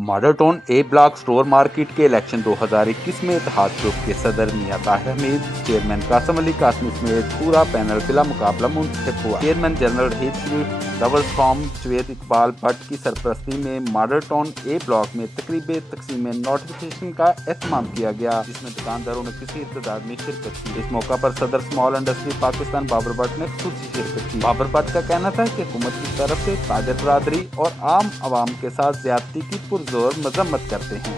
Model town A block store market के election 2021 में इत्तेहाद ग्रुप के सदर मियां ताहिर हमीद, चेयरमैन कासिम अली कासमी समेत पूरा पैनल बिला मुकाबला मुंतखब हुआ। चेयरमैन जनरल रहीब डबल फॉर्म जवेद इकबाल भट्ट की सरपरस्ती में मॉडल टाउन ए ब्लॉक में तकरीब तकसीम नोटिफिकेशन का एहतमाम किया गया, जिसमें दुकानदारों ने किसी इत्तेदाद में शिरकत की। इस मौका पर सदर स्मॉल इंडस्ट्री पाकिस्तान बाबर भट्ट ने खुसूसी शिरकत की। बाबर भट्ट का कहना था कि हुकूमत की तरफ से ताजर बरादरी और आम आवाम के साथ ज्यादती की पुरजोर मजम्मत करते हैं।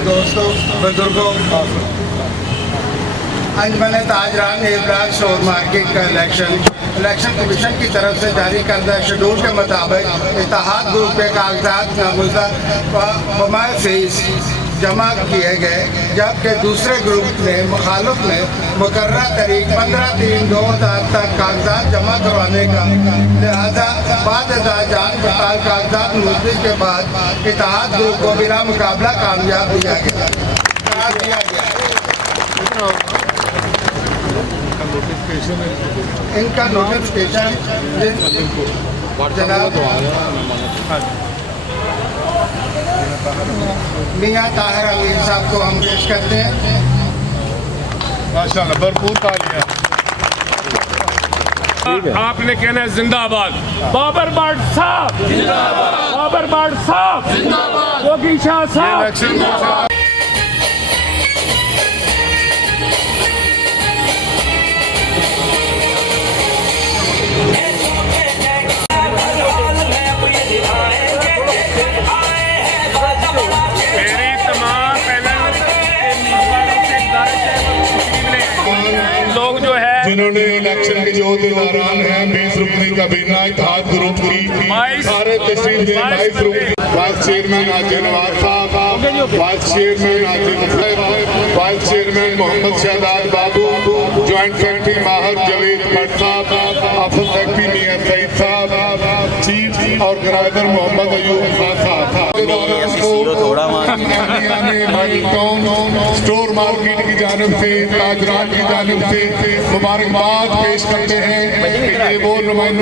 दोस्तों, बुजुर्गों, आज मैंने ताजरान ए ब्लॉक स्टोर मार्केट का इलेक्शन कमीशन की तरफ से जारी करदा शेड्यूल के मुताबिक इत्तेहाद ग्रुप के कागजात नामुजद फीस जमा किए गए, जबकि दूसरे ग्रुप ने मुखालिफ ने मुकर्ररा तारीख 15/3/2000 तक कागजात जमा करवाने का, लिहाजा बाद जान पड़ताल कागजात मुलतवी के बाद इत्तेहाद ग्रुप को बिना मुकाबला कामयाब दिया गया। इनका नोटिफिकेशन जनाब मियां ताहिर हमीद साहब को हम पेश करते हैं। माशाल्लाह, भरपूर तालियां। आपने कहना है जिंदाबाद बाबर भट्ट साहब, जिंदाबाद बाबर भट्ट साहब, जिंदाबाद योगी शाह साहब। जिन्होंने इलेक्शन के जो दौरान है 20 रुपये का बिना इत्तेहाद ग्रुप की सारे तशरीफ वाइस चेयरमैन आजिम नवाज साहब, वाइस चेयरमैन आजिम, वाइस चेयरमैन मोहम्मद शहजाद बाबू, ज्वाइंट सेक्रेटरी माहर जवेद भट्ट साहब, अफसर सेक्रेटरी मियां सईद साहब, चीफ ऑर्गेनाइजर मोहम्मद अयूब साहब। स्टोर मार्केट की जानिब से, ताजरान की जानिब से मुबारकबाद पेश करते हैं। वो नुमाइंदे